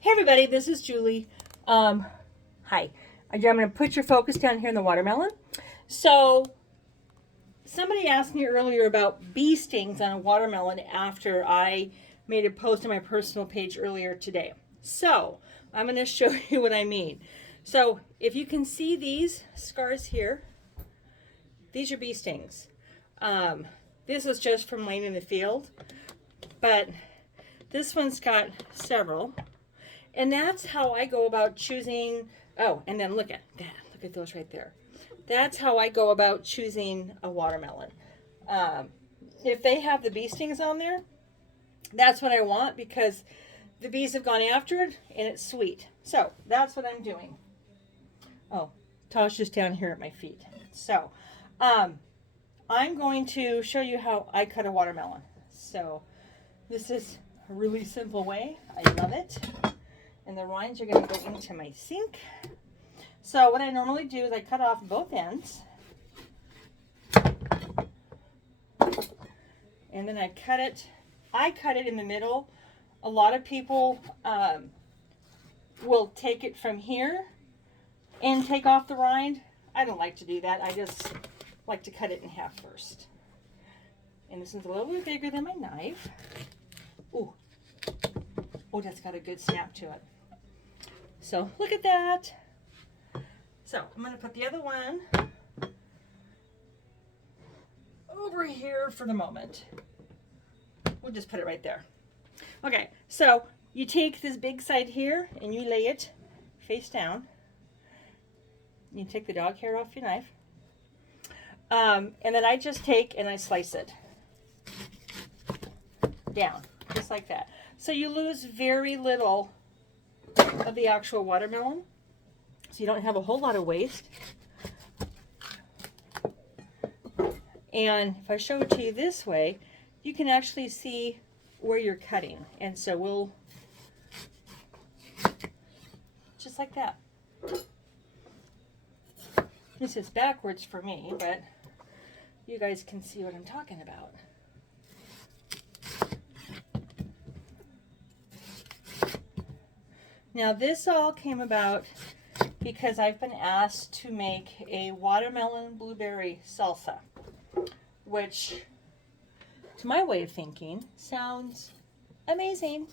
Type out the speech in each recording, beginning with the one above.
Hey everybody, this is Julie. Hi. I'm going to put your focus down here in the watermelon. So, somebody asked me earlier about bee stings on a watermelon after I made a post on my personal page earlier today. So, I'm going to show you what I mean. So, if you can see these scars here, these are bee stings. This was just from laying in the field, but this one's got several. And that's how I go about choosing. Oh, and then look at that. Look at those right there. That's how I go about choosing a watermelon. If they have the bee stings on there, that's what I want because the bees have gone after it and it's sweet. So that's what I'm doing. Oh, Tosh just down here at my feet. So I'm going to show you how I cut a watermelon. So this is a really simple way. I love it. And the rinds are going to go into my sink. So what I normally do is I cut off both ends. And then I cut it. I cut it in the middle. A lot of people will take it from here and take off the rind. I don't like to do that. I just like to cut it in half first. And this is a little bit bigger than my knife. Ooh. Oh, that's got a good snap to it. So look at that. So I'm going to put the other one over here for the moment. We'll just put it right there. Okay, so you take this big side here and you lay it face down. You take the dog hair off your knife. And then I just take and I slice it down, just like that. So you lose very little of the actual watermelon. So you don't have a whole lot of waste. And if I show it to you this way, you can actually see where you're cutting. And so we'll, just like that. This is backwards for me, but you guys can see what I'm talking about. Now this all came about because I've been asked to make a watermelon blueberry salsa, which to my way of thinking sounds amazing.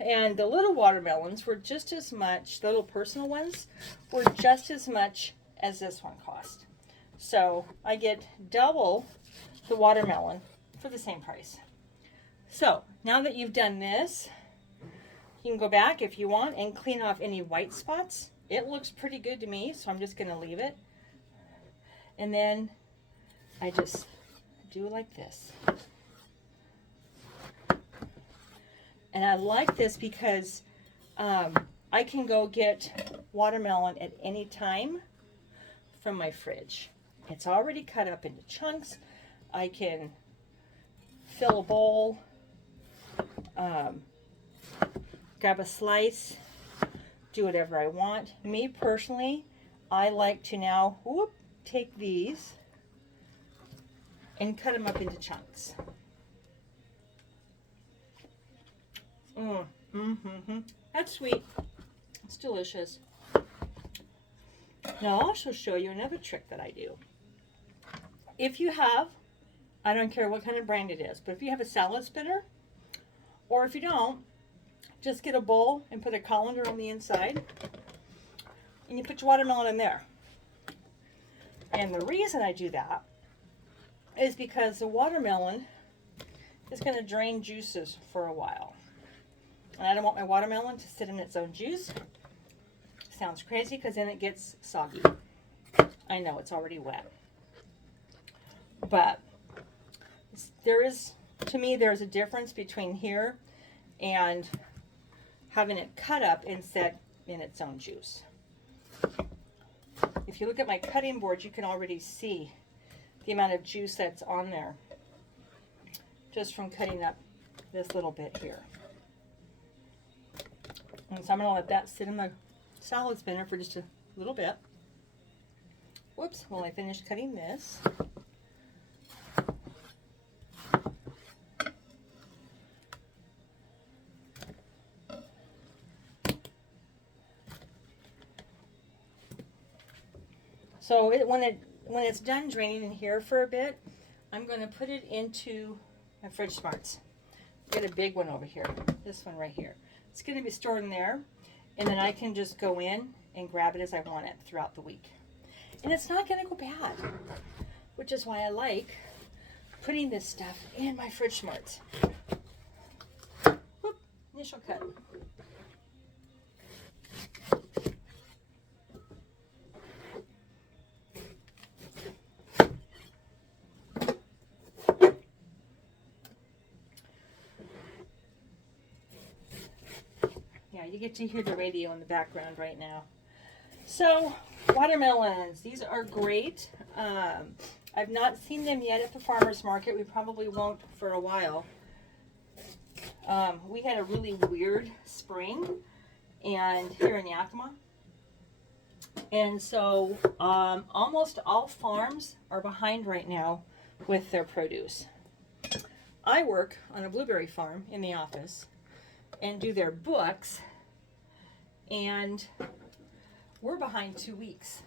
And the little watermelons were just as much, the little personal ones were just as much as this one cost. So I get double the watermelon for the same price. So now that you've done this, you can go back if you want and clean off any white spots. It looks pretty good to me, so I'm just going to leave it. And then I just do like this. And I like this because I can go get watermelon at any time from my fridge. It's already cut up into chunks. I can fill a bowl, grab a slice, do whatever I want. Me personally, I like to now take these and cut them up into chunks. That's sweet. It's delicious. Now I'll also show you another trick that I do. If you have, I don't care what kind of brand it is, but if you have a salad spinner, or if you don't, just get a bowl and put a colander on the inside, and you put your watermelon in there. And the reason I do that is because the watermelon is going to drain juices for a while. And I don't want my watermelon to sit in its own juice. Sounds crazy because then it gets soggy. I know it's already wet. But to me, there's a difference between here and having it cut up and set in its own juice. If you look at my cutting board, you can already see the amount of juice that's on there just from cutting up this little bit here. And so I'm going to let that sit in the salad spinner for just a little bit. Whoops, while I finish cutting this. So when it's done draining in here for a bit, I'm going to put it into my Fridge Smarts. Get a big one over here. This one right here. It's going to be stored in there, and then I can just go in and grab it as I want it throughout the week. And it's not going to go bad, which is why I like putting this stuff in my Fridge Smarts. Whoop, initial cut. Yeah, you get to hear the radio in the background right now. So, watermelons, these are great. I've not seen them yet at the farmer's market. We probably won't for a while. We had a really weird spring and here in Yakima. And so almost all farms are behind right now with their produce. I work on a blueberry farm in the office and do their books, and we're behind 2 weeks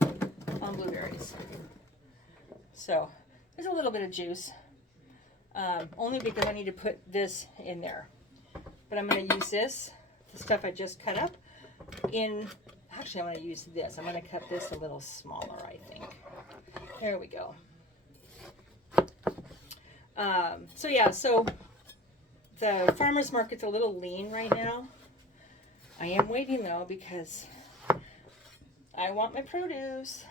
on blueberries. So there's a little bit of juice, only because I need to put this in there. But I'm going to use this, the stuff I just cut up, actually I'm going to use this. I'm going to cut this a little smaller, I think. There we go. So the farmer's market's a little lean right now. I am waiting though because I want my produce.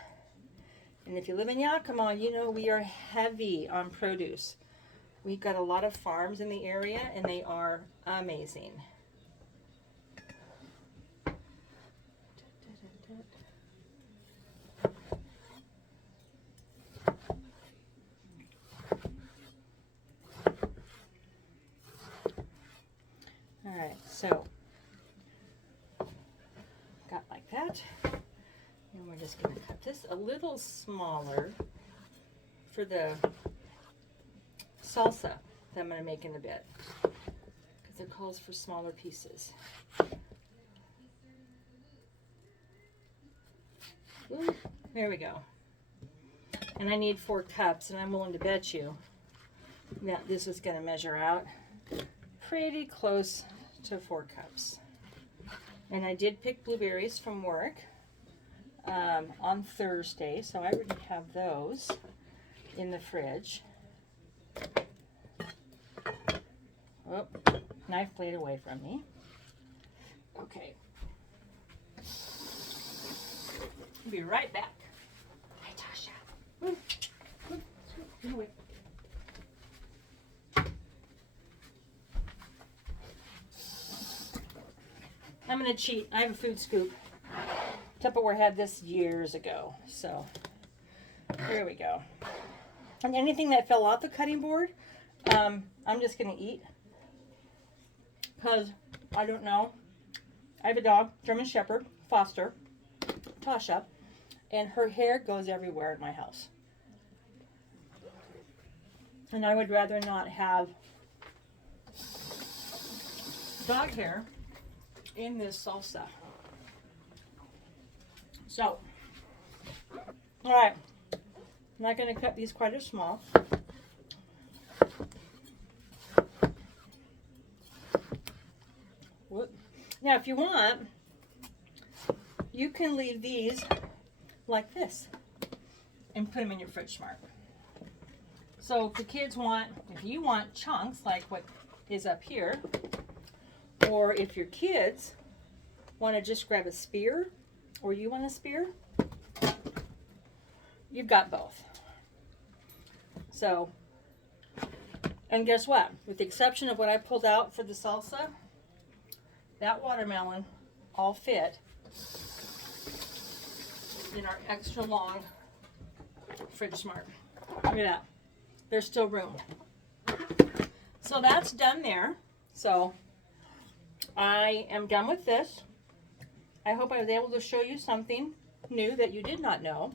And if you live in Yakima, you know we are heavy on produce. We've got a lot of farms in the area and they are amazing. All right, so got like that. And we're just going to cut this a little smaller for the salsa that I'm going to make in a bit, because it calls for smaller pieces. Ooh, there we go. And I need 4 cups, and I'm willing to bet you that this is going to measure out pretty close to 4 cups. And I did pick blueberries from work on Thursday, so I already have those in the fridge. Oh, knife blade away from me. Okay. I'll be right back. Hi, Tasha. Anyway. I'm going to cheat. I have a food scoop. Tupperware had this years ago. So, here we go. And anything that fell off the cutting board, I'm just going to eat. Because, I don't know. I have a dog, German Shepherd, Foster, Tasha. And her hair goes everywhere at my house. And I would rather not have dog hair in this salsa. So, all right, I'm not going to cut these quite as small. Whoop. Now, if you want, you can leave these like this and put them in your Fridge Smart. So if the kids want, if you want chunks like what is up here, or if your kids want to just grab a spear, or you want a spear, you've got both. So, and guess what? With the exception of what I pulled out for the salsa, that watermelon all fit in our extra long Fridge Smart. Look at that. There's still room. So that's done there. So I am done with this. I hope I was able to show you something new that you did not know.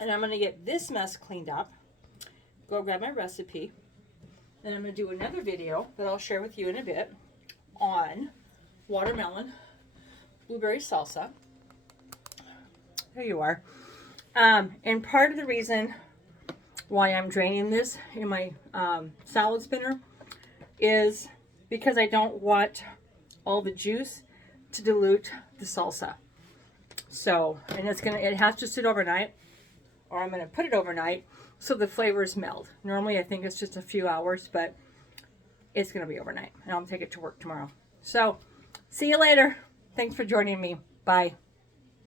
And I'm going to get this mess cleaned up. Go grab my recipe. And I'm going to do another video that I'll share with you in a bit on watermelon blueberry salsa. There you are. And part of the reason why I'm draining this in my salad spinner is because I don't want all the juice to dilute the salsa. So, and it has to sit overnight, or I'm gonna put it overnight so the flavors meld. Normally I think it's just a few hours, but it's gonna be overnight, and I'll take it to work tomorrow. So, see you later. Thanks for joining me. Bye.